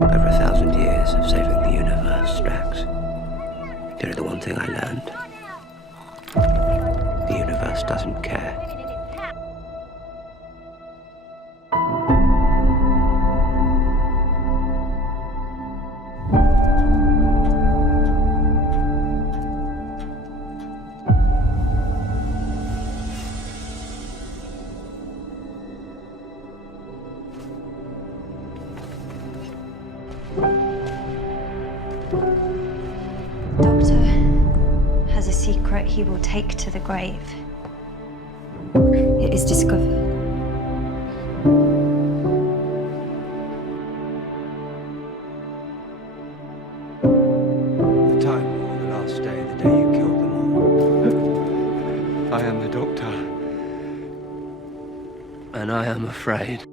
Over 1,000 years of saving the universe, Drax. You know the one thing I learned? The universe doesn't care. Doctor has a secret he will take to the grave. It is discovered. The time war, the last day, the day you killed them all. I am the Doctor. And I am afraid.